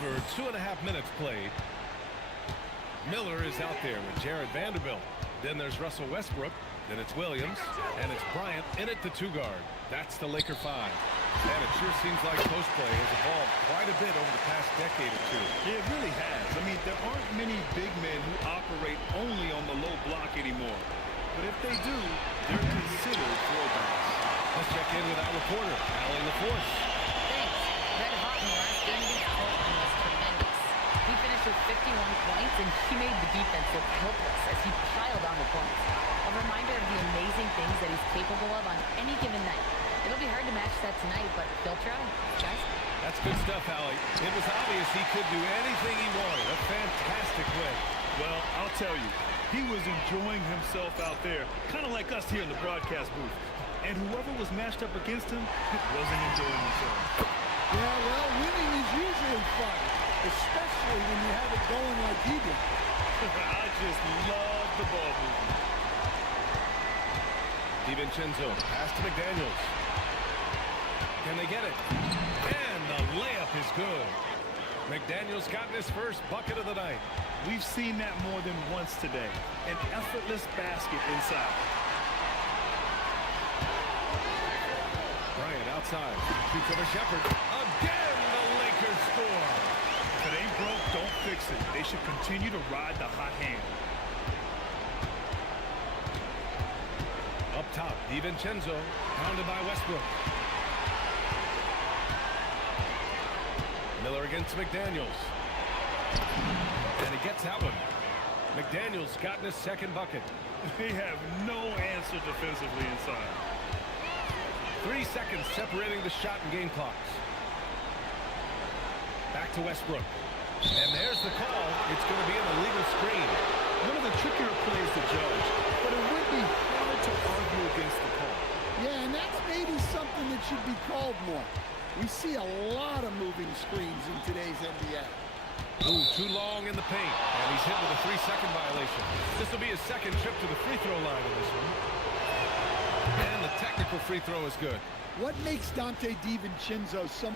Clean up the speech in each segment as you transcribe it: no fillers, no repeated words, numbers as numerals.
For 2.5 minutes played. Miller is out there with Jared Vanderbilt. Then there's Russell Westbrook. Then it's Williams. And it's Bryant in at the 2-guard. That's the Laker 5. And it sure seems like post play has evolved quite a bit over the past decade or two. It really has. I mean, there aren't many big men who operate only on the low block anymore. But if they do, they're considered fullbacks. Let's check in with our reporter, Allie LaForce. Thanks. Red hot in the last game against Portland was tremendous. He finished with 51 points, and he made the defense look helpless as he piled on the points. A reminder of the amazing things that he's capable of on any given night. It'll be hard to match that tonight, but he'll try. Guys? That's good stuff, Allie. It was obvious he could do anything he wanted. A fantastic win. Well, I'll tell you, he was enjoying himself out there, kind of like us here in the broadcast booth. And whoever was matched up against him wasn't enjoying himself. Yeah, well, winning is usually fun, especially when you have it going like he did. I just love the ball movement. DiVincenzo, pass to McDaniels. Can they get it? And the layup is good. McDaniels got his first bucket of the night. We've seen that more than once today. An effortless basket inside. Bryant outside. Shoots over Shepherd. Again, the Lakers score. If it ain't broke, don't fix it. They should continue to ride the hot hand. Up top, DiVincenzo, pounded by Westbrook. Miller against McDaniels. And he gets that one. McDaniels gotten his second bucket. They have no answer defensively inside. 3 seconds separating the shot and game clocks. Back to Westbrook. And there's the call. It's going to be an illegal screen. One of the trickier plays to judge, but it would be hard to argue against the call. Yeah, and that's maybe something that should be called more. We see a lot of moving screens in today's NBA. Ooh, too long in the paint. And he's hit with a 3-second violation. This will be his second trip to the free throw line in this one. And the technical free throw is good. What makes Dante DiVincenzo so...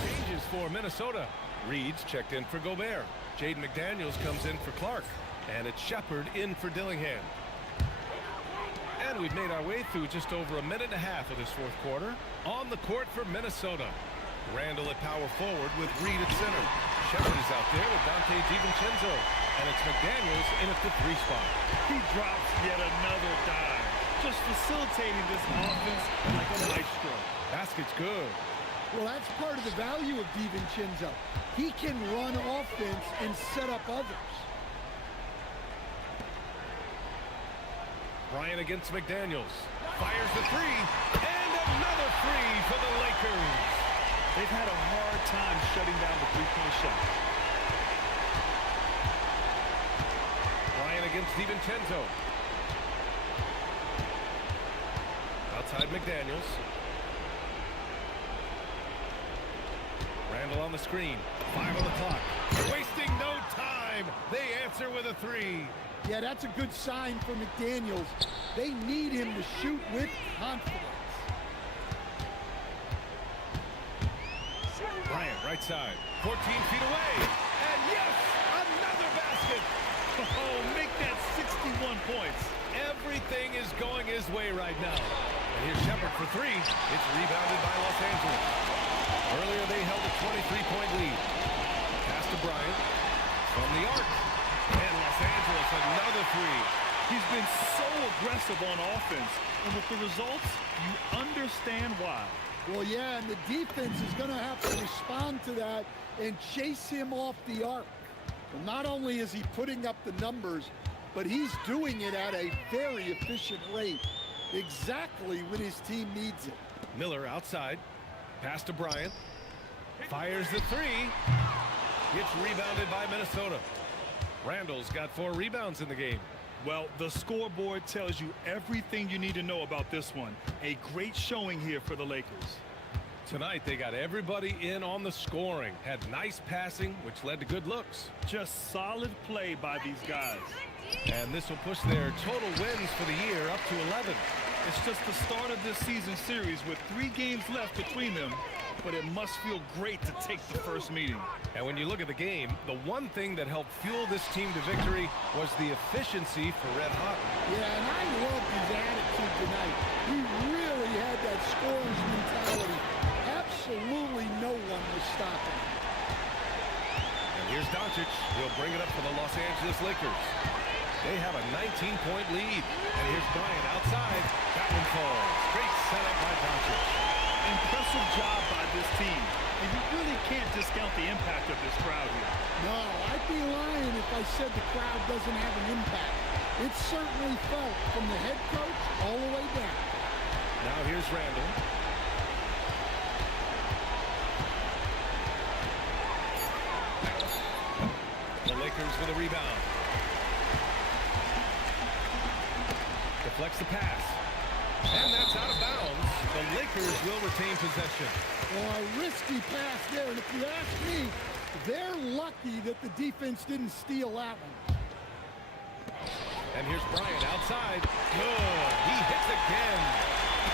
Changes for Minnesota. Reed's checked in for Gobert. Jaden McDaniels comes in for Clark. And it's Shepherd in for Dillingham. And we've made our way through just over a minute and a half of this fourth quarter. On the court for Minnesota. Randall at power forward with Reed at center. Shepherd is out there with Dante DiVincenzo. And it's McDaniels in at the 3 spot. He drops yet another dive, just facilitating this offense like a maestro. Basket's good. Well, that's part of the value of DiVincenzo. He can run offense and set up others. Bryant against McDaniels. Fires the 3. And another 3 for the Lakers. They've had a hard time shutting down the three-point shot. Bryant against DiVincenzo. Outside McDaniels. Randall on the screen. 5 on the clock. Wasting no time. They answer with a 3. Yeah, that's a good sign for McDaniels. They need him to shoot with confidence. Bryant, right side. 14 feet away. And yes, another basket. Oh, make that 61 points. Everything is going his way right now. And here's Shepherd for 3. It's rebounded by Los Angeles. Earlier they held a 23-point lead. Pass to Bryant. From the arc. And Los Angeles, another 3. He's been so aggressive on offense. And with the results, you understand why. Well, yeah, and the defense is going to have to respond to that and chase him off the arc. Well, not only is he putting up the numbers, but he's doing it at a very efficient rate, exactly when his team needs it. Miller outside. Pass to Bryant. Fires the 3. It's rebounded by Minnesota. Randall's got 4 rebounds in the game. Well, the scoreboard tells you everything you need to know about this one. A great showing here for the Lakers. Tonight, they got everybody in on the scoring. Had nice passing, which led to good looks. Just solid play by these guys. And this will push their total wins for the year up to 11. It's just the start of this season series with 3 games left between them, but it must feel great to take the first meeting. And when you look at the game, the one thing that helped fuel this team to victory was the efficiency for Red Hot. Yeah, and I loved his attitude tonight. He really had that scorer's mentality. Absolutely no one was stopping. And here's Doncic. He'll bring it up for the Los Angeles Lakers. They have a 19-point lead. And here's Bryant outside. That one falls. Great setup by Doncic. Impressive job by this team. And you really can't discount the impact of this crowd here. No, I'd be lying if I said the crowd doesn't have an impact. It certainly felt from the head coach all the way down. Now here's Randall. The Lakers with a rebound. Deflects the pass. And that's out of bounds. The Lakers will retain possession. Well, a risky pass there, and if you ask me, they're lucky that the defense didn't steal that one. And here's Bryant outside. Good. He hits again.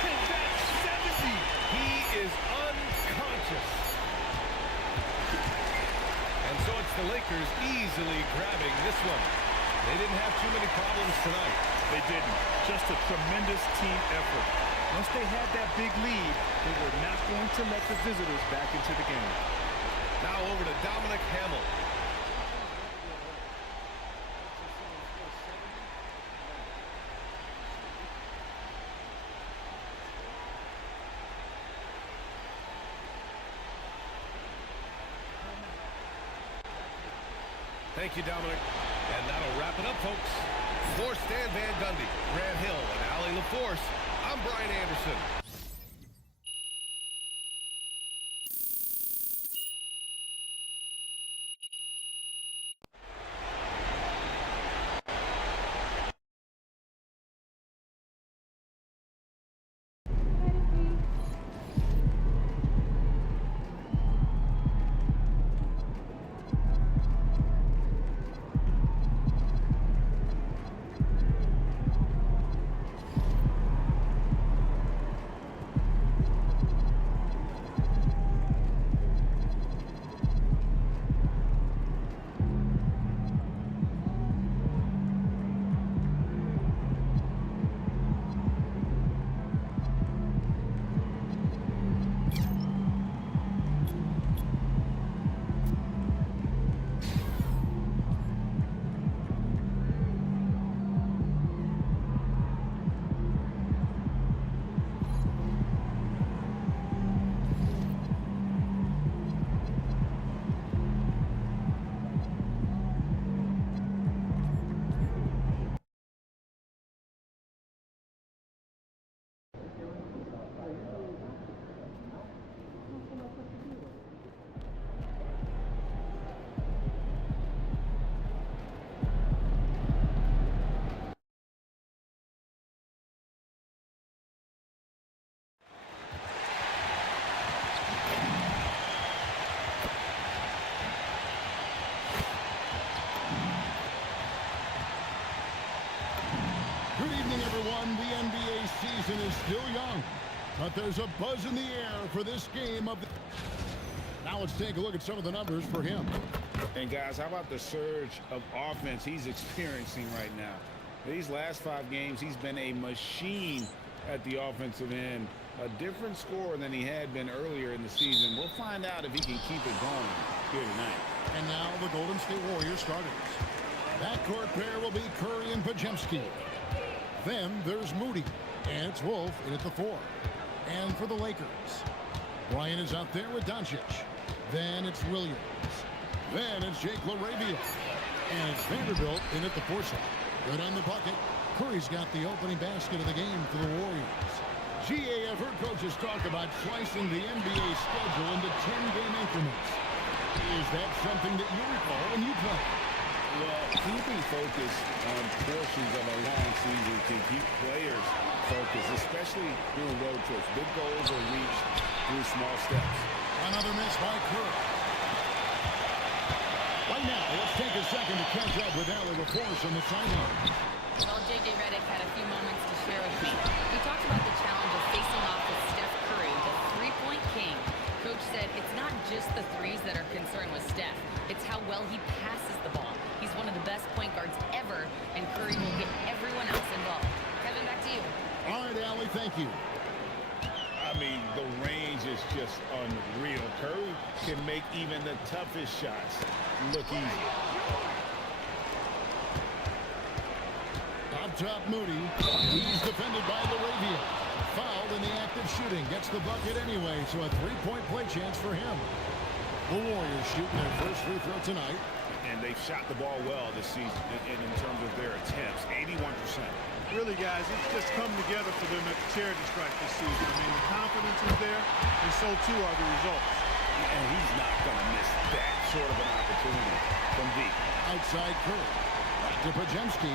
And that's 70. He is unconscious. And so it's the Lakers easily grabbing this one. They didn't have too many problems tonight. They didn't. Just a tremendous team effort. Once they had that big lead, they were not going to let the visitors back into the game. Now over to Dominic Hamill. Thank you, Dominic. And that'll wrap it up, folks. For Stan Van Gundy, Grant Hill, and Allie LaForce, I'm Brian Anderson. Good evening, everyone. The NBA season is still young, but there's a buzz in the air for this game of the... Now let's take a look at some of the numbers for him. And guys, how about the surge of offense he's experiencing right now? These last 5 games, he's been a machine at the offensive end. A different scorer than he had been earlier in the season. We'll find out if he can keep it going here tonight. And now the Golden State Warriors starters. Backcourt pair will be Curry and Pajemski. Then there's Moody, and it's Wolf in at the 4. And for the Lakers, Bryant is out there with Doncic. Then it's Williams. Then it's Jake LaRavia. And it's Vanderbilt in at the 4 slot. Good on the bucket. Curry's got the opening basket of the game for the Warriors. GA, I've heard coaches talk about slicing the NBA schedule into 10-game increments. Is that something that you recall when you played? Well, keeping focus on portions of a long season can keep players focused, especially during road trips. Big goals are reached through small steps. Another miss by Curry. Right now, let's take a second to catch up with Allie LaForce on the sideline. Well, J.J. Redick had a few moments to share with me. We talked about the challenge of facing off with Steph Curry, the three-point king. Coach said it's not just the threes that are concerned with Steph. It's how well he passes the ball. He's one of the best point guards ever, and Curry will get everyone else involved. Kevin, back to you. All right, Allie, thank you. I mean, the range is just unreal. Curry can make even the toughest shots look easy. Up top, Moody. He's defended by LaRavia. Fouled in the act of shooting. Gets the bucket anyway, so a three-point play chance for him. The Warriors shooting their first free throw tonight. And they've shot the ball well this season in terms of their attempts. 81%. Really, guys, it's just come together for them at the charity strike this season. I mean, the confidence is there, and so too are the results. And he's not going to miss that sort of an opportunity from deep. Outside Curry. Back to Podziemski.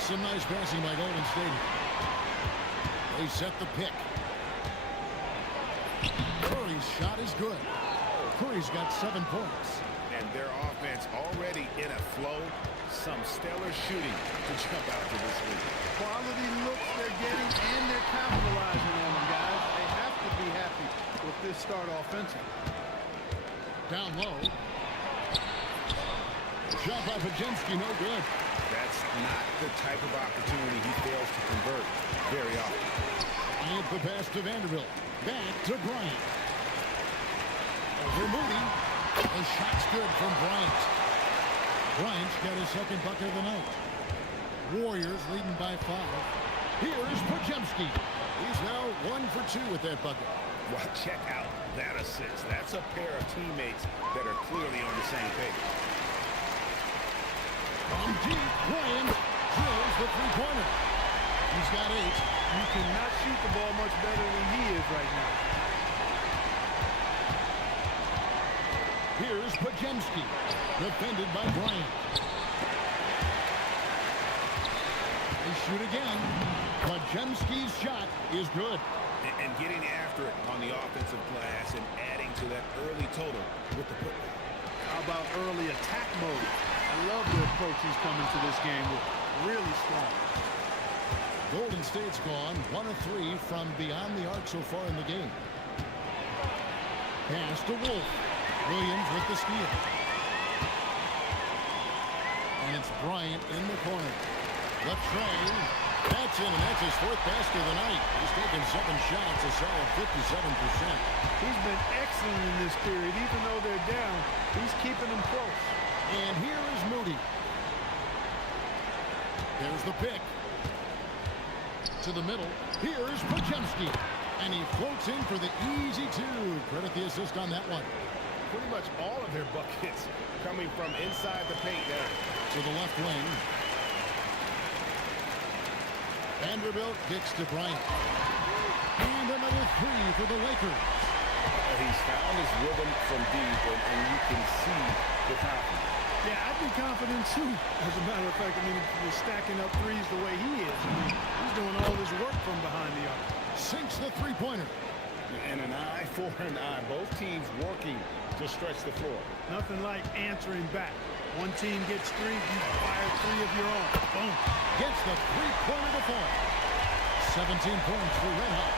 Some nice passing by Golden State. They set the pick. Curry's shot is good. Curry's got 7 points. And their offense already in a flow. Some stellar shooting to jump out to this league. Quality looks they're getting, and they're capitalizing on them, guys. They have to be happy with this start offensively. Down low. Shot by Podziemski, no good. That's not the type of opportunity he fails to convert very often. And the pass to Vanderbilt. Back to Bryant. Over Moody. The shot's good from Bryant. Bryant's got his second bucket of the night. Warriors leading by 5. Here's Podziemski. He's now 1 for 2 with that bucket. Well, check out that assist. That's a pair of teammates that are clearly on the same page. From deep, Bryant drills the three-pointer. He's got 8. You cannot shoot the ball much better than he is right now. Here's Podziemski, defended by Bryant. They shoot again. Podziemski's shot is good. And getting after it on the offensive glass and adding to that early total with the putback. How about early attack mode? I love the approach he's coming to this game with. Really strong. Golden State's gone 1 of 3 from beyond the arc so far in the game. Pass to Wolf. Williams with the steal. And it's Bryant in the corner. The tray. That's in, and that's his 4th basket of the night. He's taken 7 shots, a solid 57%. He's been excellent in this period. Even though they're down, he's keeping them close. And here is Moody. There's the pick. To the middle. Here's Podziemski. And he floats in for the easy 2. Credit the assist on that one. Pretty much all of their buckets coming from inside the paint there. To the left wing. Vanderbilt kicks to Bryant. And another 3 for the Lakers. He's found his rhythm from deep, and you can see the confidence. Yeah, I'd be confident too. As a matter of fact, I mean, he's stacking up threes the way he is. I mean, he's doing all his work from behind the arc. Sinks the three-pointer. And an eye for an eye. Both teams working to stretch the floor. Nothing like answering back. One team gets 3, you fire 3 of your own. Boom. Gets the three-pointer to fall. 17 points for Red Hot.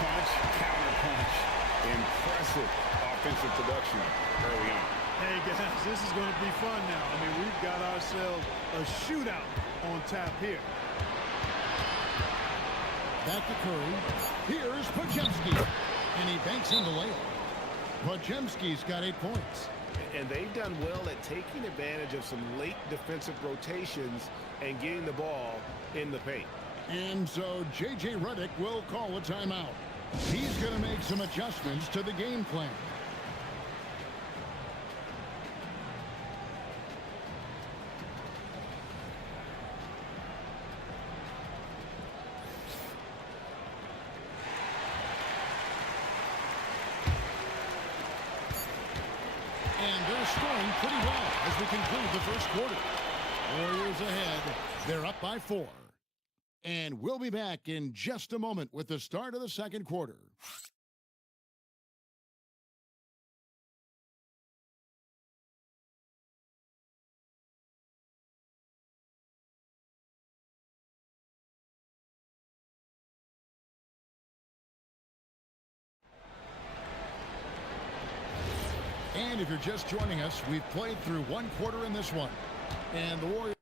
Punch, counter punch. Impressive offensive production early on. Hey guys, this is going to be fun now. I mean, we've got ourselves a shootout on tap here. Back to Curry. Here's Podziemski. And he banks in the layup. Podziemski's got 8 points. And they've done well at taking advantage of some late defensive rotations and getting the ball in the paint. And so J.J. Redick will call a timeout. He's going to make some adjustments to the game plan. scoring pretty well as we conclude the first quarter. Warriors ahead. They're up by 4. And we'll be back in just a moment with the start of the second quarter. And if you're just joining us, we've played through one quarter in this one. And the Warriors.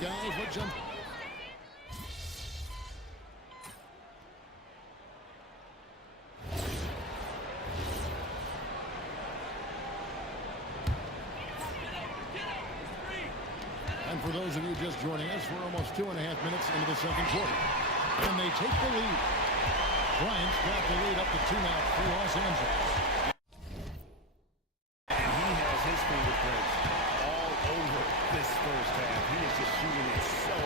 Guys, what jump? And for those of you just joining us, we're almost 2.5 minutes into the second quarter. And they take the lead. Bryant's got the lead up to 2 now for Los Angeles. And he has his fingerprints all over this first half. He is just shooting it so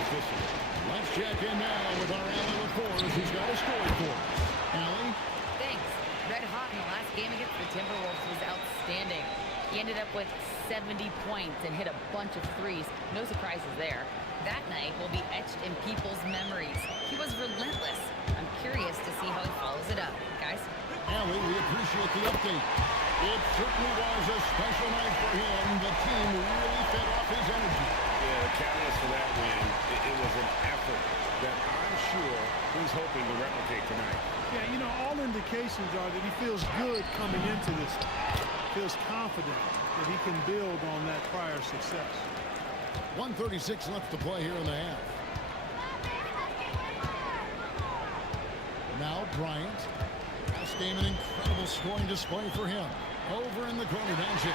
efficiently. Let's check in now with our Allie LaForce, who's got a story for us. Allie? Thanks. Red hot in the last game against the Timberwolves was outstanding. He ended up with 70 points and hit a bunch of threes. No surprises there. That night will be etched in people's memories. He was relentless. I'm curious to see how he follows it up. Guys? Allie, we appreciate the update. It certainly was a special night for him. The team really fed off his energy. Yeah, the catalyst for that win, it was an effort that I'm sure he's hoping to replicate tonight. Yeah, you know, all indications are that he feels good coming into this. Feels confident that he can build on that prior success. 1:36 left to play here in the half. Now Bryant. Last game, an incredible scoring display for him. Over in the corner, Doncic.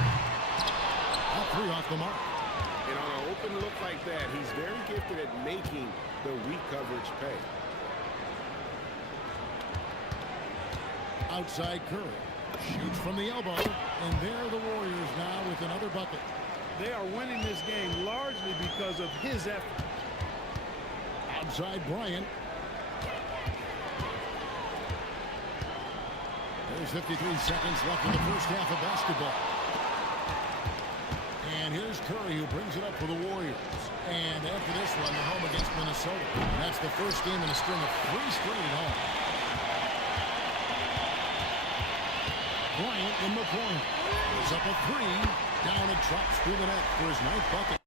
A three off the mark. And on an open look like that, he's very gifted at making the weak coverage pay. Outside Curry. Shoots from the elbow. And there are the Warriors now with another bucket. They are winning this game largely because of his effort. Outside Bryant. There's 53 seconds left in the first half of basketball. And here's Curry who brings it up for the Warriors. And after this one, they're home against Minnesota. And that's the first game in a string of 3 straight at home. Bryant in the corner. Goes up a 3. Down and drops through the net for his 9th bucket.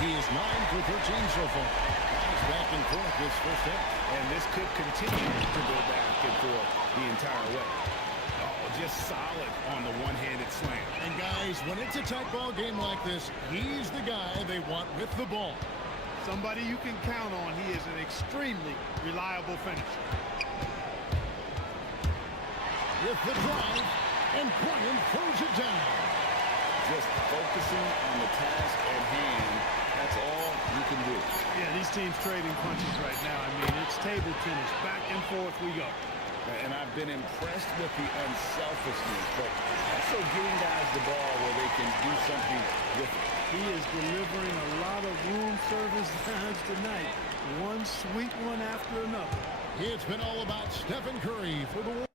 He is 9 for 13 so far. It's back and forth this first half. And this could continue to go back and forth the entire way. Oh, just solid on the one-handed slam. And guys, when it's a tight ball game like this, he's the guy they want with the ball. Somebody you can count on. He is an extremely reliable finisher. With the drive, and Bryant throws it down. Just focusing on the task at hand, that's all you can do. Yeah, these teams trading punches right now. I mean, it's table tennis. Back and forth we go. And I've been impressed with the unselfishness, but also getting guys the ball where they can do something with it. He is delivering a lot of room service times tonight. One sweet one after another. It's been all about Stephen Curry for the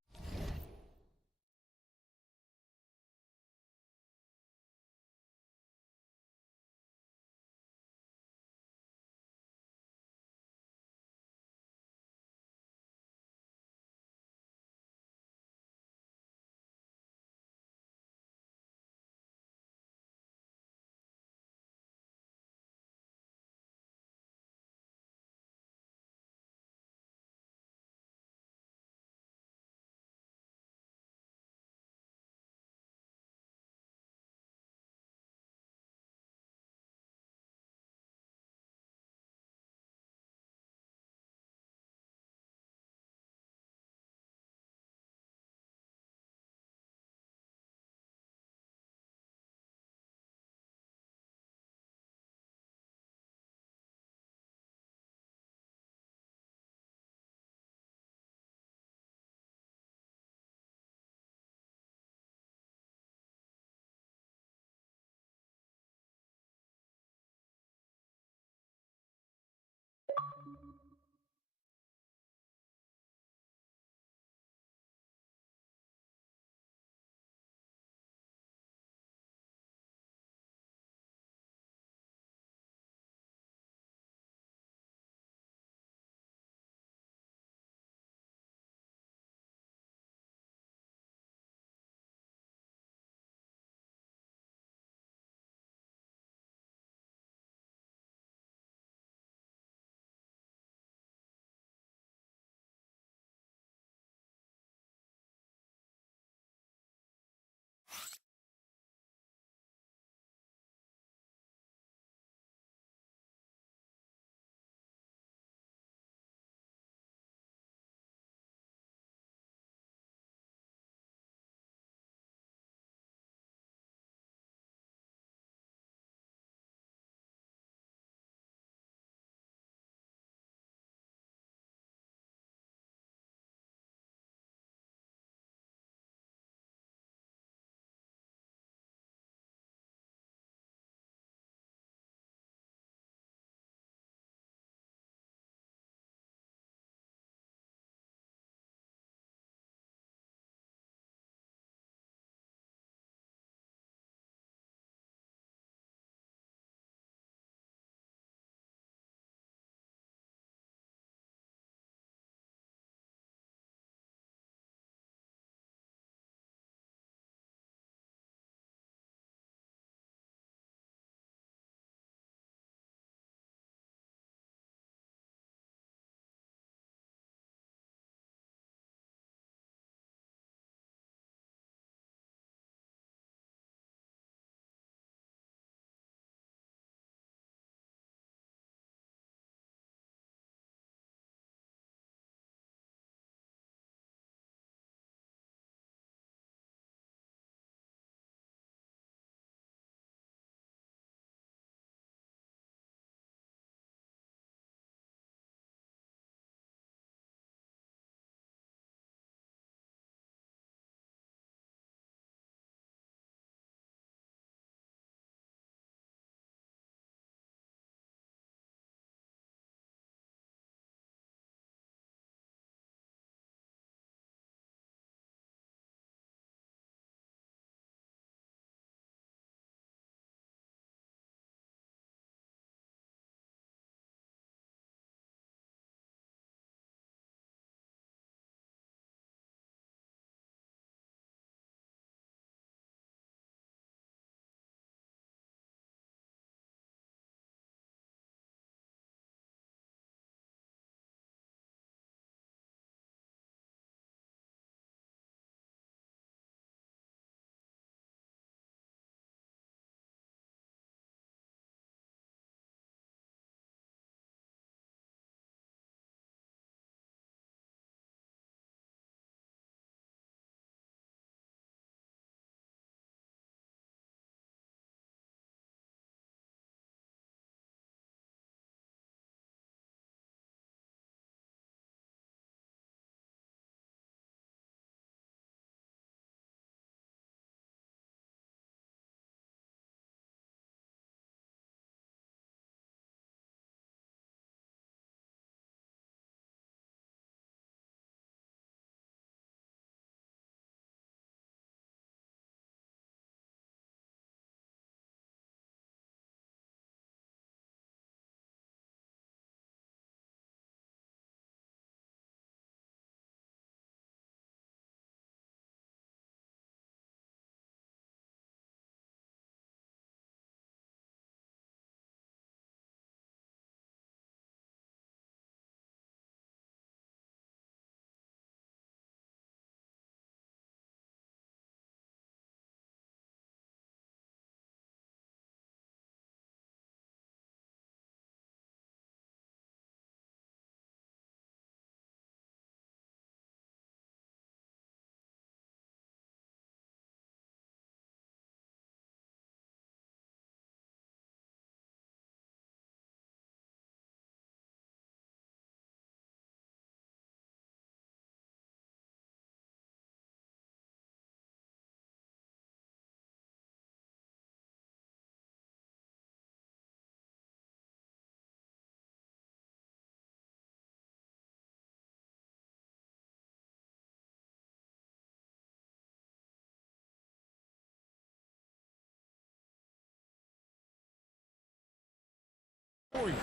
Warriors.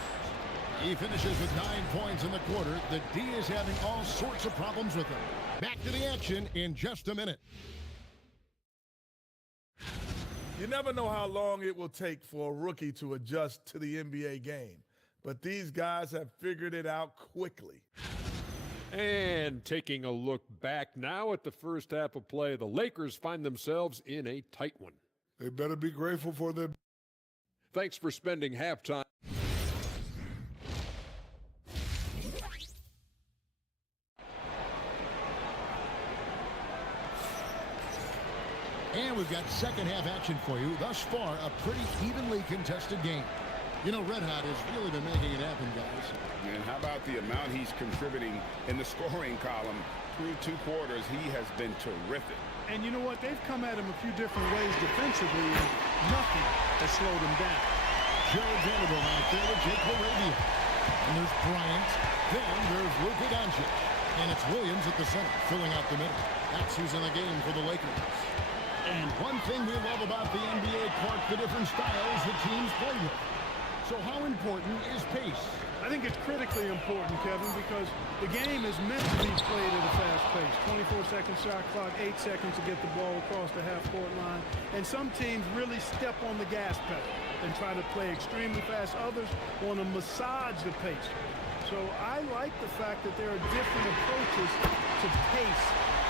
He finishes with 9 points in the quarter. The D is having all sorts of problems with him. Back to the action in just a minute. You never know how long it will take for a rookie to adjust to the NBA game, but these guys have figured it out quickly. And taking a look back now at the first half of play, the Lakers find themselves in a tight one. They better be grateful for their... Thanks for spending halftime. And we've got second half action for you. Thus far, a pretty evenly contested game. You know, Red Hot has really been making it happen, guys. And how about the amount he's contributing in the scoring column through 2 quarters? He has been terrific. And you know what? They've come at him a few different ways defensively, and nothing has slowed him down. Jared Vanderbilt out there with Jake Laravia. And there's Bryant. Then there's Luka Doncic. And it's Williams at the center, filling out the middle. That's who's in the game for the Lakers. And one thing we love about the NBA, Clark, the different styles the teams play with. So how important is pace? I think it's critically important, Kevin, because the game is meant to be played at a fast pace. 24-second shot clock, 8 seconds to get the ball across the half-court line. And some teams really step on the gas pedal and try to play extremely fast. Others want to massage the pace. So I like the fact that there are different approaches to pace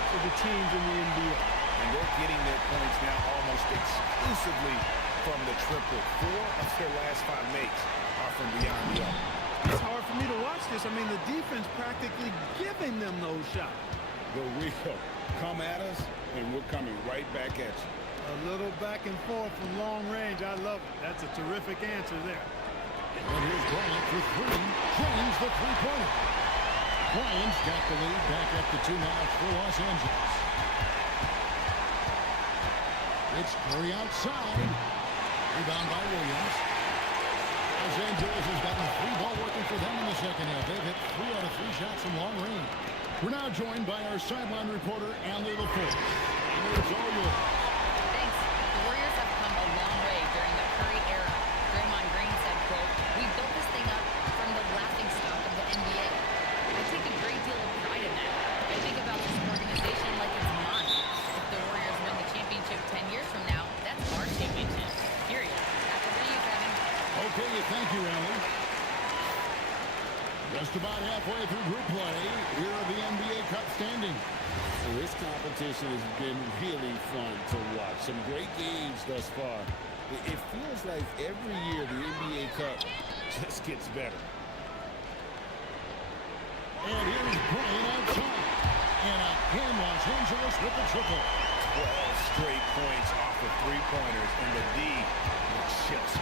for the teams in the NBA. And they're getting their points now almost exclusively from the triple. 4 of their last 5 makes are from beyond the arc. It's hard for me to watch this. I mean, the defense practically giving them those shots. The wheel come at us, and we're coming right back at you. A little back and forth from long range. I love it. That's a terrific answer there. And here's Bryant for 3. Drains the three-pointer. Bryant's got the lead back up to 2 now for Los Angeles. It's Curry outside. Rebound by Williams. Los Angeles has gotten 3 ball working for them in the second half. They've hit 3 out of 3 shots from long range. We're now joined by our sideline reporter, Allie LaForce. And it's all yours. Thanks. The Warriors have come a long way during the Curry era. Draymond Green said, quote, "We built this thing up from the laughing stock of the NBA. I take a great deal of pride in that. I think about this organization like it's mine. If the Warriors win the championship 10 years from now, that's our championship. Period." Back over to you, Kevin. Okay, thank you, Allie. Just about halfway through group play. Here are the NBA Cup standings. Well, this competition has been really fun to watch. Some great games thus far. It feels like every year the NBA Cup just gets better. And here's Bryant outside. And again, Los Angeles with the triple. 12 straight points off of 3-pointers, and the D looks chills.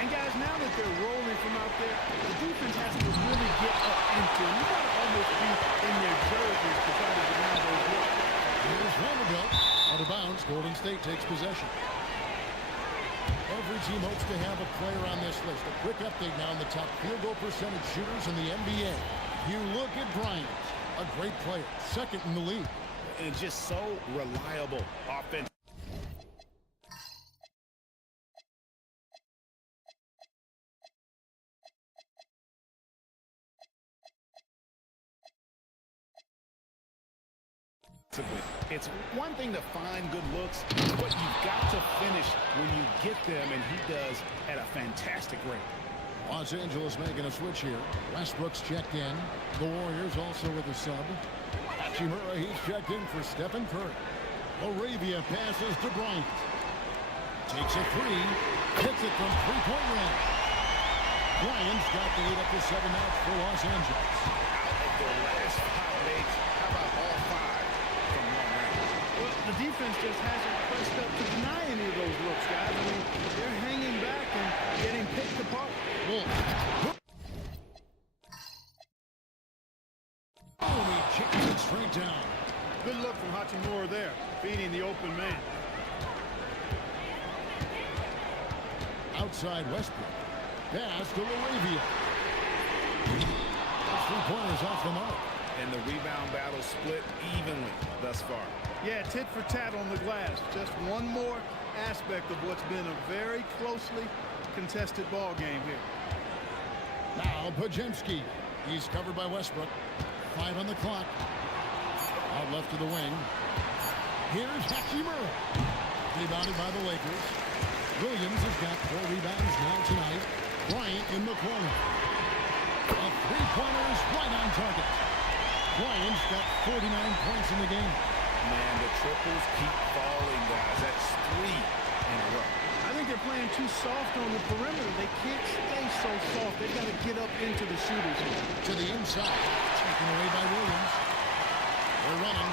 And guys, now that they're rolling from out there, the defense has to really get up into them. You got to almost be in their jerseys to try to deny those looks. Here's Vanderbilt. Out of bounds, Golden State takes possession. Every team hopes to have a player on this list. A quick update now on the top field goal percentage shooters in the NBA. You look at Bryant, a great player, second in the league. And just so reliable offense. It's one thing to find good looks, but you've got to finish when you get them, and he does at a fantastic rate. Los Angeles making a switch here. Westbrook's checked in. The Warriors also with a sub. Hachimura, he's checked in for Stephen Curry. Laravia passes to Bryant. Takes a 3. Hits it from three-point range. Bryant's got the lead up to 7 now for Los Angeles. Out of their last 5 makes, how about all 5 from long range? Well, the defense just hasn't pressed up to deny any of those looks, guys. I mean, they're hanging back and getting picked apart. Oh, he chips it straight down. Good look from Hachimura there, beating the open man. Outside Westbrook. Pass to Laravia. Three-pointers off the mark. And the rebound battle split evenly thus far. Yeah, tit for tat on the glass. Just one more aspect of what's been a very closely contested ball game here. Now Pajemski. He's covered by Westbrook. 5 on the clock. Out left to the wing. Here's Hachimura. Rebounded by the Lakers. Williams has got 4 rebounds now tonight. Bryant in the corner. A three-pointers right on target. Bryant's got 49 points in the game. Man, the triples keep falling, guys. That's 3 in a row. I think they're playing too soft on the perimeter. They can't stay so soft. They've got to get up into the shooters. To the inside. Taken away by Williams. They're running.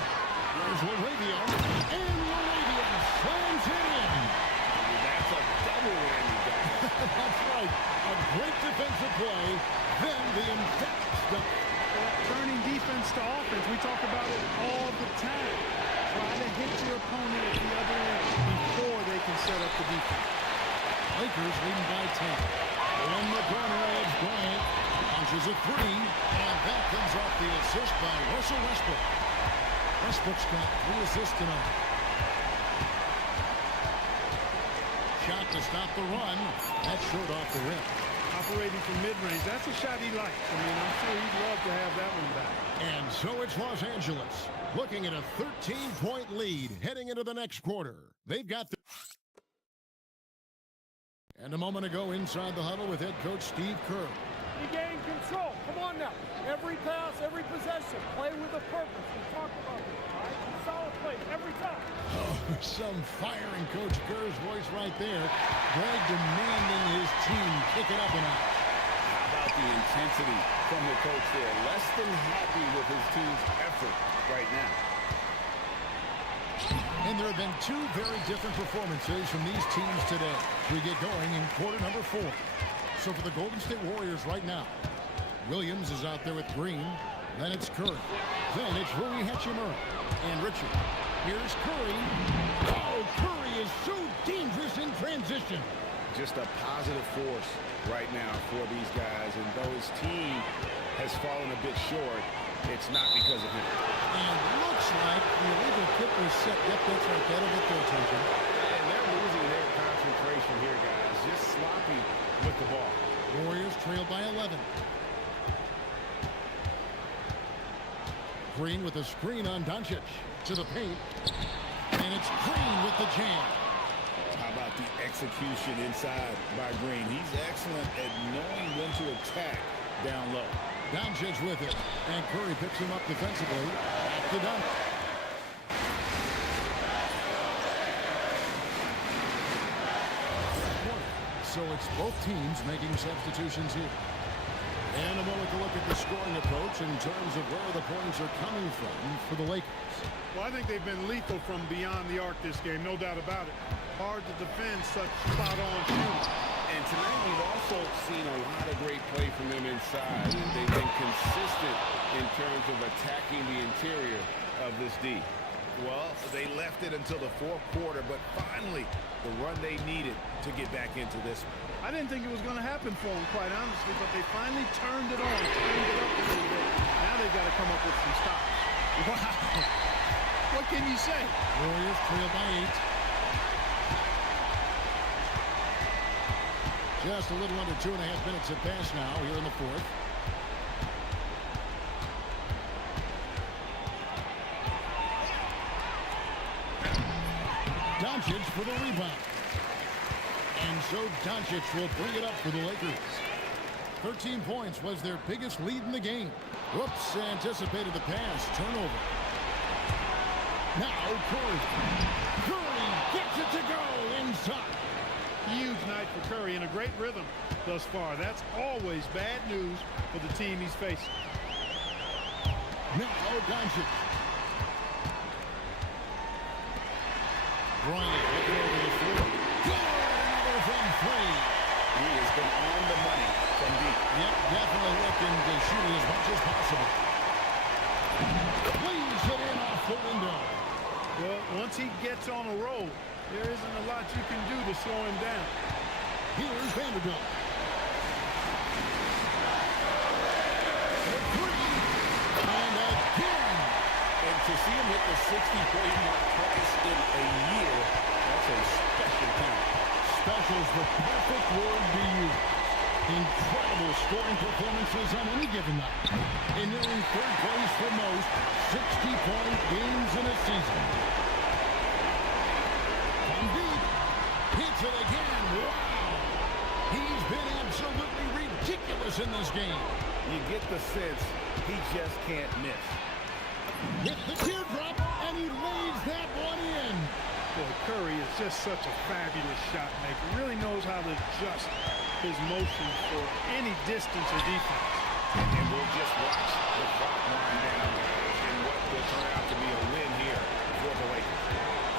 There's Laravia. And Laravia slams it in. That's a double whammy, guys. That's right. A great defensive play. Then the emphatic stuff. Turning defense to offense. We talk about it all the time. Try to hit your opponent at the other end before they can set up the defense. Lakers leading by 10. In the corner edge, Bryant launches a 3, and that comes off the assist by Russell Westbrook. Westbrook's got 3 assists tonight. Shot to stop the run. That's short off the rim. Operating from mid-range. That's a shot he likes. I mean, I'm sure he'd love to have that one back. And so it's Los Angeles looking at a 13-point lead heading into the next quarter. They've got the... And a moment ago inside the huddle with head coach Steve Kerr. You gain control. Come on now. Every pass, every possession. Play with a purpose. We talked about it, all right? Solid play every time. Oh, some fire in Coach Kerr's voice right there. Greg demanding his team kick it up a notch. How about the intensity from the coach there? Less than happy with his team's effort right now. And there have been 2 very different performances from these teams today. We get going in quarter number 4. So for the Golden State Warriors right now, Williams is out there with Green. Then it's Curry. Then it's Rui Hachimura and Richard. Here's Curry. Oh, Curry is so dangerous in transition. Just a positive force right now for these guys. And though his team has fallen a bit short, it's not because of him. And looks like the illegal kick was set. Yep, that's right. That'll get their attention. And they're losing their concentration here, guys. Just sloppy with the ball. Warriors trail by 11. Green with a screen on Doncic. To the paint. And it's Green with the jam. How about the execution inside by Green? He's excellent at knowing when to attack down low. Doncic with it. And Curry picks him up defensively. Back to Doncic. So it's both teams making substitutions here. And a moment to look at the scoring approach in terms of where the points are coming from for the Lakers. Well, I think they've been lethal from beyond the arc this game, no doubt about it. Hard to defend such spot-on shooting. And tonight we've also seen a lot of great play from them inside. And they've been consistent in terms of attacking the interior of this D. Well, they left it until the 4th quarter, but finally the run they needed to get back into this one. I didn't think it was going to happen for them, quite honestly, but they finally turned it on, turned it up a little bit. Now they've got to come up with some stops. Wow. What can you say? Warriors trail by 8. Just a little under 2.5 minutes have passed now here in the 4th. Doncic for the rebound. And so Doncic will bring it up for the Lakers. 13 points was their biggest lead in the game. Whoops, anticipated the pass. Turnover. Now Curry. Curry gets it to go inside. Huge night for Curry and a great rhythm thus far. That's always bad news for the team he's facing. Now Doncic. Bryant looking over the floor. Good! Another from 3. He has been on the money from deep. Yep, definitely looking to shoot it as much as possible. Please hit in off the window. Well, once he gets on a roll, there isn't a lot you can do to slow him down. Here's Vanderbilt. The 3. And again. And to see him hit the 60-point mark twice in a year, that's a special count. Special's the perfect word to use. Incredible scoring performances on any given night. And they're in third place for most 60-point games in a season. From deep, hits it again. Wow! He's been absolutely ridiculous in this game. You get the sense he just can't miss. With the teardrop, and he lays that one in. Boy, Curry is just such a fabulous shot maker. Really knows how to adjust his motion for any distance or defense. And we'll just watch the clock wind down in what will turn out to be a win here for the Lakers.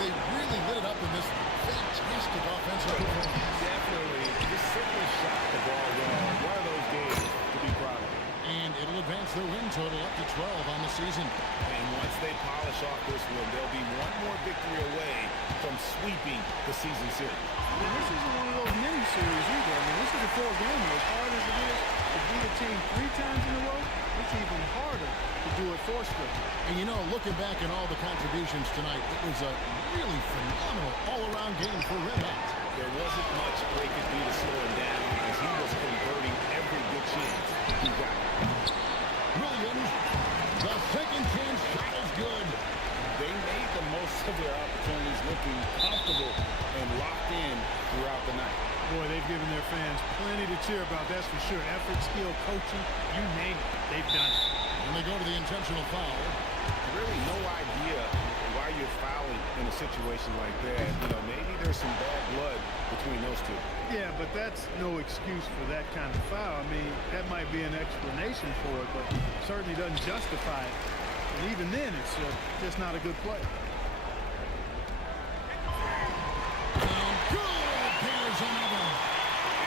They really lit it up in this fantastic offensive performance. Definitely. Just simply shot the ball well. One of those games to be proud of. And it'll advance their win total up to 12 on the season. And once they polish off this one, they'll be one more victory away from sweeping the season series. And this isn't one of those mini series either. I mean, this is a full game. As hard as it is to beat a team 3 times in a row, it's even harder to do it 4 straight. And you know, looking back at all the contributions tonight, it was a really phenomenal all-around game for Red Hot. There wasn't much they could do to slow him down as he was converting every good chance he got. Williams, the second chance shot is good. They made the most of their opportunities, looking comfortable and locked in throughout the night. Boy, they've given their fans plenty to cheer about, that's for sure. Effort, skill, coaching, you name it, they've done it. And they go to the intentional foul. Really no idea why you're fouling in a situation like that. You know, maybe there's some bad blood between those two. Yeah, but that's no excuse for that kind of foul. I mean, that might be an explanation for it, but certainly doesn't justify it. And even then, it's just not a good play. And good! There's another.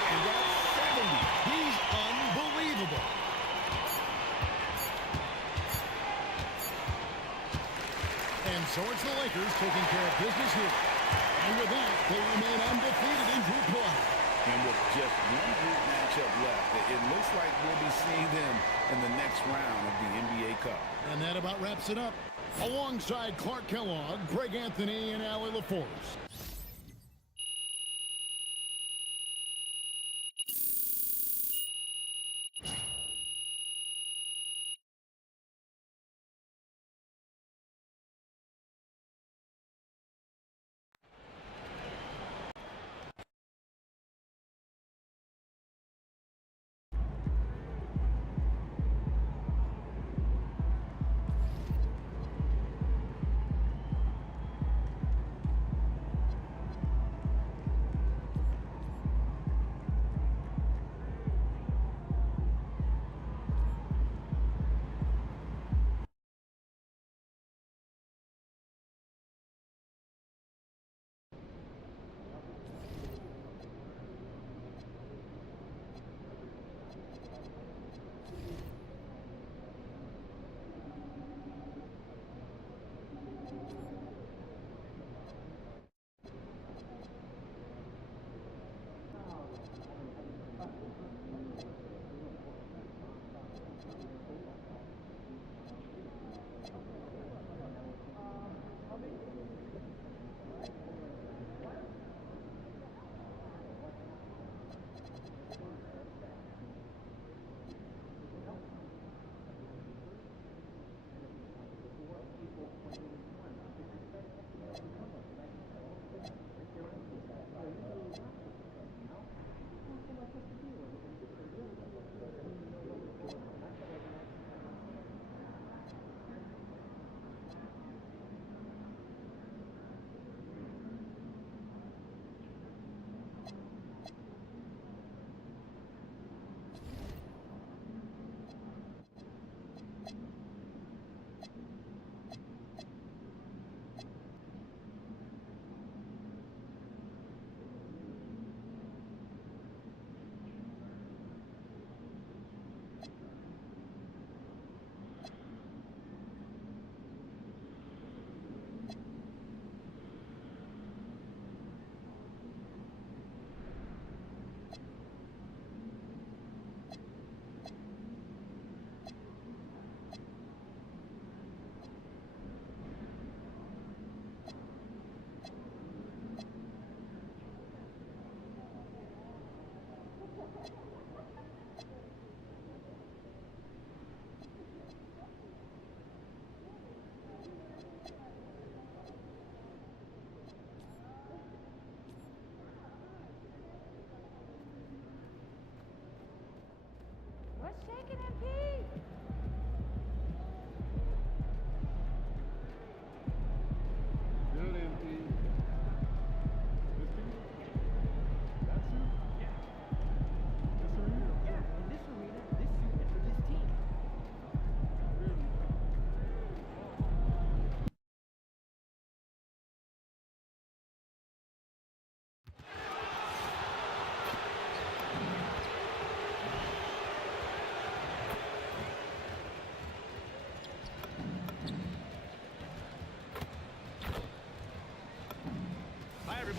He got 70. He's unbelievable. And so it's the Lakers taking care of business here. And with that, they remain undefeated in group play. And with just one group matchup left, it looks like we'll be seeing them in the next round of the NBA Cup. And that about wraps it up. Alongside Clark Kellogg, Greg Anthony, and Allie LaForce.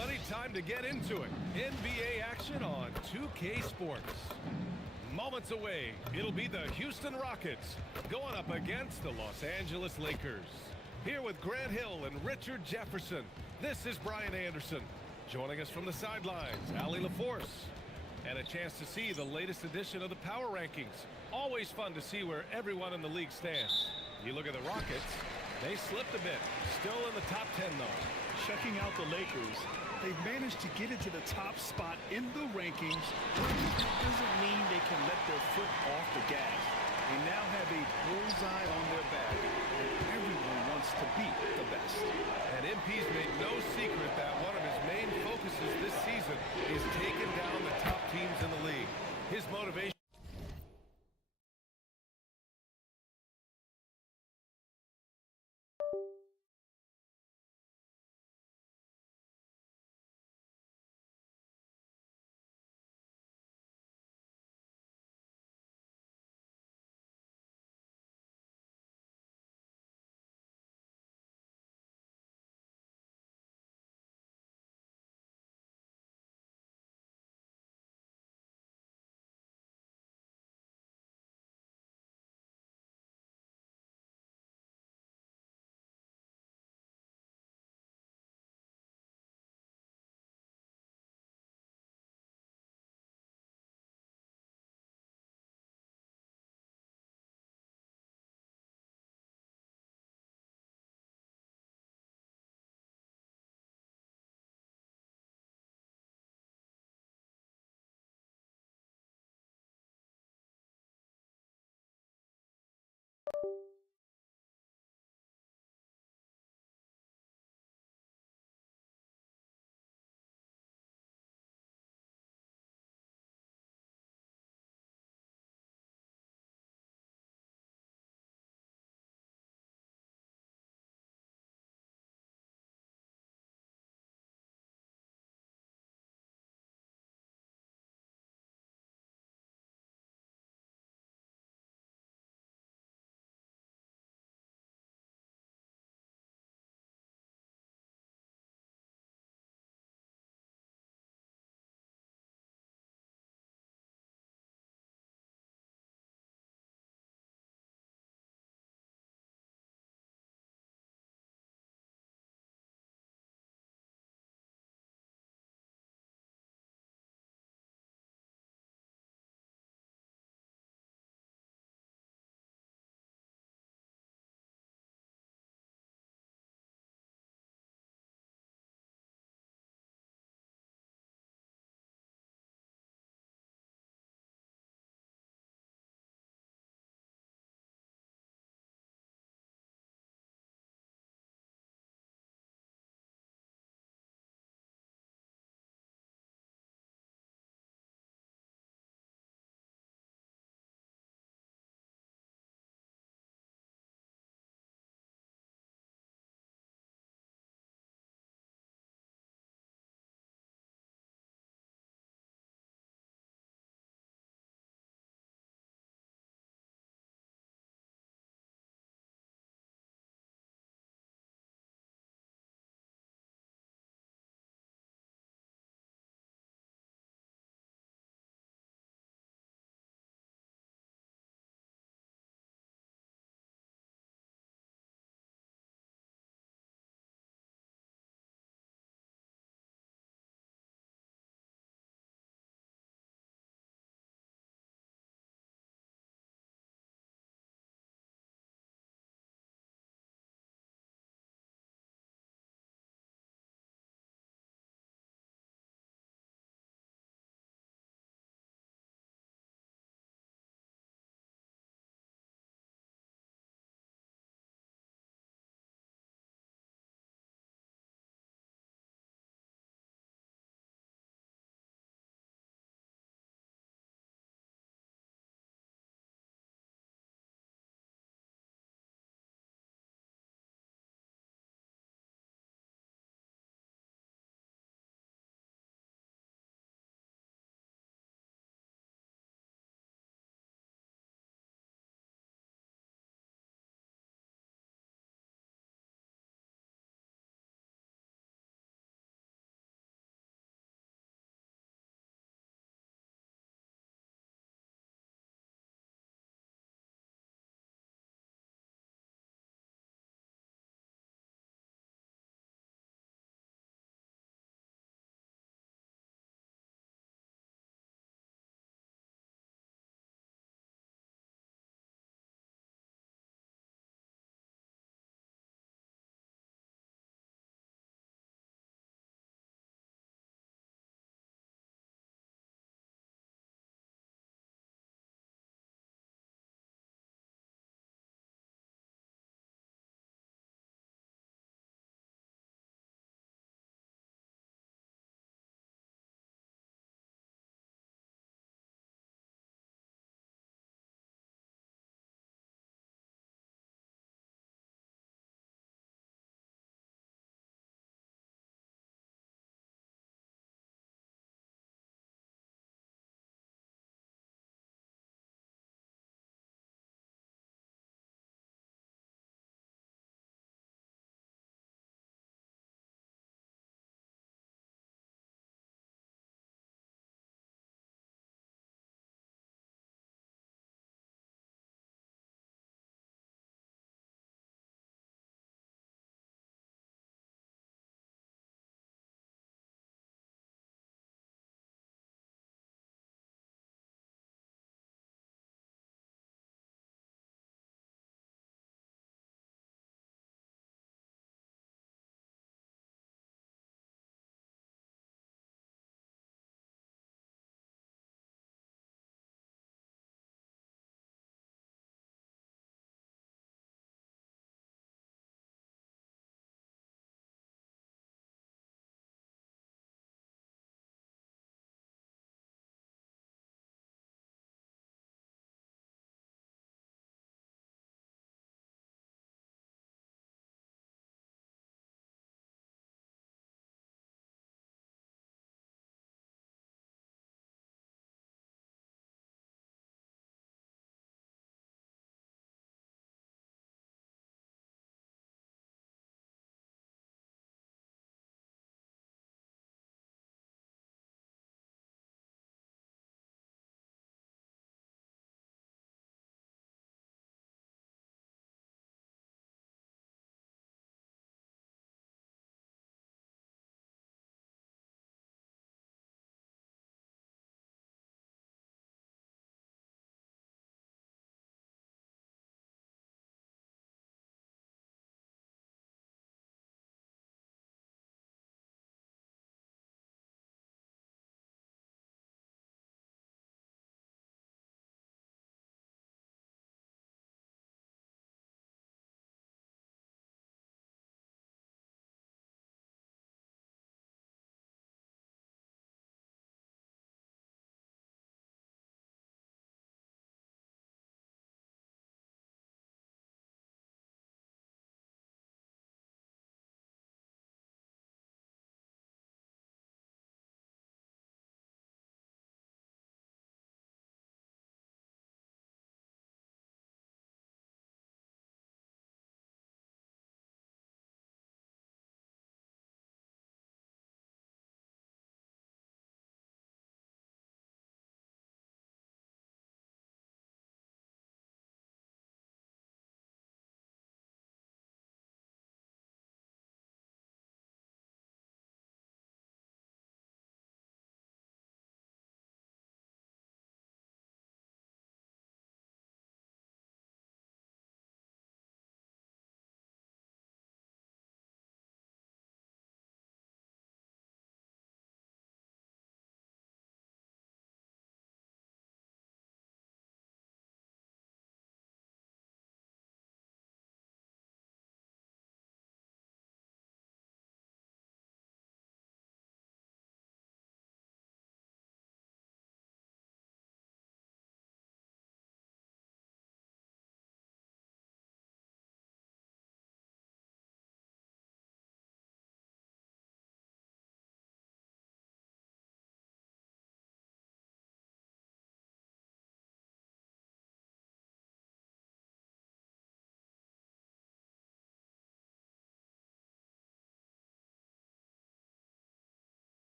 everybody. Time to get into it. NBA action on 2K Sports. Moments away, it'll be the Houston Rockets going up against the Los Angeles Lakers. Here with Grant Hill and Richard Jefferson, this is Bryant Anderson. Joining us from the sidelines, Allie LaForce. And a chance to see the latest edition of the Power Rankings. Always fun to see where everyone in the league stands. You look at the Rockets, they slipped a bit. Still in the top 10, though. Checking out the Lakers, they've managed to get into the top spot in the rankings. That doesn't mean they can let their foot off the gas. They now have a bullseye on their back, and everyone wants to beat the best. And MP's made no secret that one of his main focuses this season is taking down the top teams in the league. His motivation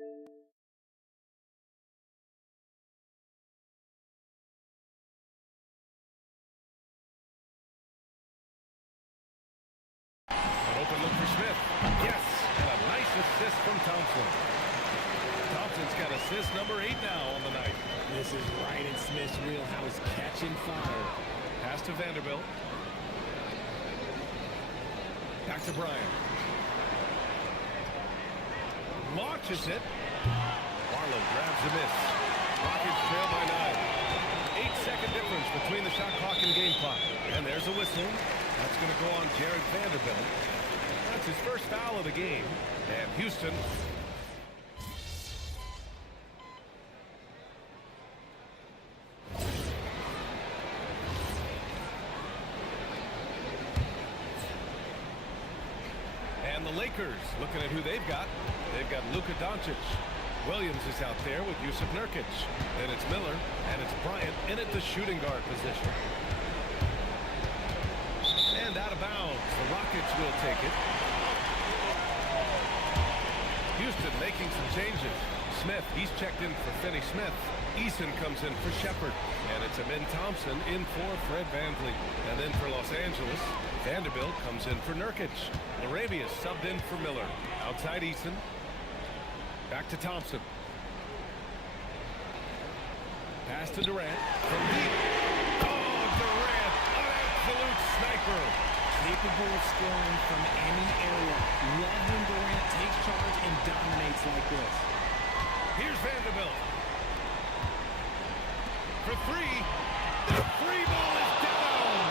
An open look for Smith. Yes, and a nice assist from Thompson. Thompson's got assist number 8 now on the night. This is right in Smith's wheelhouse, catching fire. Pass to Vanderbilt. Back to Bryant. Launches it. Barlow grabs the miss. Rockets trail by 9. 8-second difference between the shot clock and game clock. And there's a whistle. That's going to go on Jared Vanderbilt. That's his first foul of the game. And Houston and the Lakers looking at who they've got. They've got Luka Doncic. Williams is out there with Yusuf Nurkic. Then it's Miller, and it's Bryant in at the shooting guard position. And out of bounds. The Rockets will take it. Houston making some changes. Smith, he's checked in for Finney Smith. Eason comes in for Shepard. And it's Amin Thompson in for Fred VanVleet. And then for Los Angeles, Vanderbilt comes in for Nurkic. Larabius subbed in for Miller. Outside Eason. Back to Thompson. Pass to Durant. From deep. Oh, Durant, an absolute sniper. Capable of scoring from any area. Love when Durant takes charge and dominates like this. Here's Vanderbilt. For 3. The free ball is down.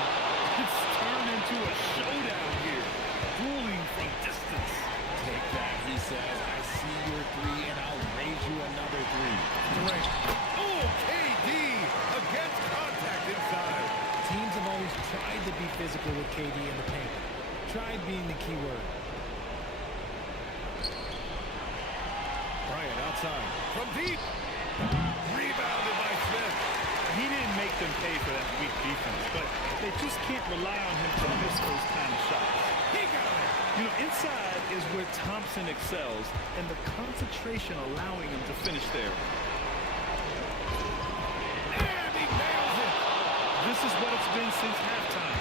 It's turned into a showdown here. Dueling from distance. Take that, he says. I see your 3 and I'll raise you another 3. Durant. Oh, KD against contact inside. Teams have always tried to be physical with KD in the paint. Tried being the key word. Bryant outside. From deep. Rebounded by Smith. He didn't make them pay for that weak defense, but they just can't rely on him to miss those kind of shots. He got it. You know, inside is where Thompson excels, and the concentration allowing him to finish there. And he nails it. This is what it's been since halftime.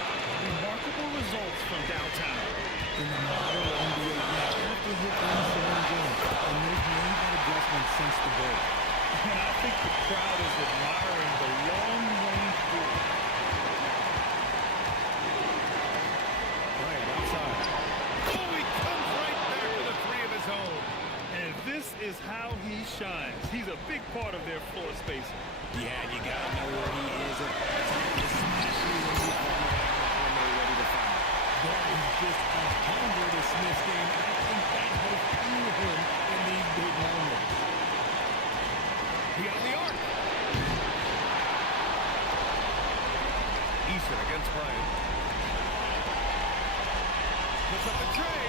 Remarkable results from downtown. In the modern NBA, you have to hit one certain game, and they've made that adjustment since the break. And I think the crowd is admiring the long-range ball. Bryant outside. Oh, he comes right back with a 3 of his own. And this is how he shines. He's a big part of their floor spacing. Yeah, you gotta know where he is at all times, especially when you when they're ready to foul. That is just a hunger to Smith's game. I think that will fuel him in these big moments. Beyond the arc. Eason against Bryant. Puts up the tray.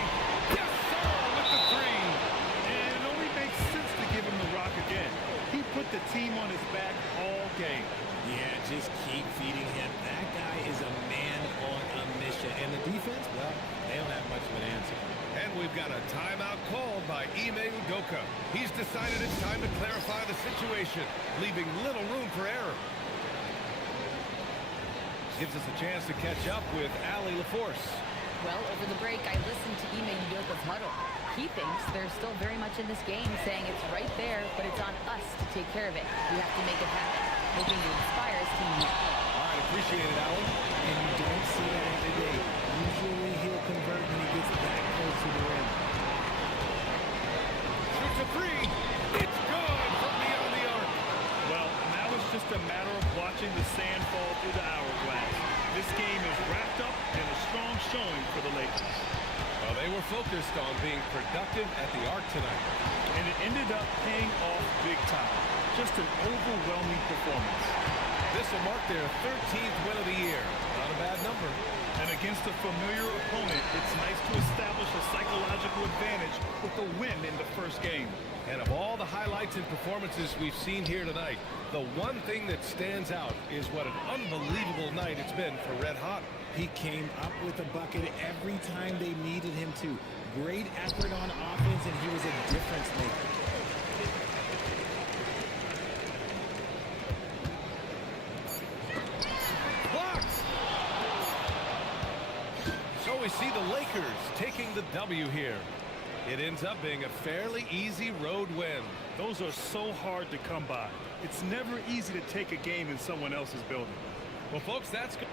Yes, sir, with the 3. And it only makes sense to give him the rock again. He put the team on his back all game. Yeah, just keep feeding him. That guy is a man on a mission. And the defense, well, they don't have much of an answer. And we've got a timeout called by Ime Udoka. He's decided it's time to clarify the situation, leaving little room for error. Gives us a chance to catch up with Allie LaForce. Well, over the break, I listened to Ime Udoka's huddle. He thinks they're still very much in this game, saying it's right there, but it's on us to take care of it. We have to make it happen, hoping to inspire his team more. All right, appreciate it, Allie. And you don't see that every day. Usually he'll convert when he gets that close to the rim. Shoots a 3. It's good from beyond the arc. Well, now it's just a matter of watching the sand fall through the hourglass. This game is wrapped up in a strong showing for the Lakers. Well, they were focused on being productive at the arc tonight. And it ended up paying off big time. Just an overwhelming performance. This will mark their 13th win of the year. Not a bad number. And against a familiar opponent, it's nice to establish a psychological advantage with the win in the first game. And of all the highlights and performances we've seen here tonight, the one thing that stands out is what an unbelievable night it's been for Red Hot. He came up with a bucket every time they needed him to. Great effort on offense, and he was a difference maker. Lakers taking the W here. It ends up being a fairly easy road win. Those are so hard to come by. It's never easy to take a game in someone else's building. Well, folks, that's good.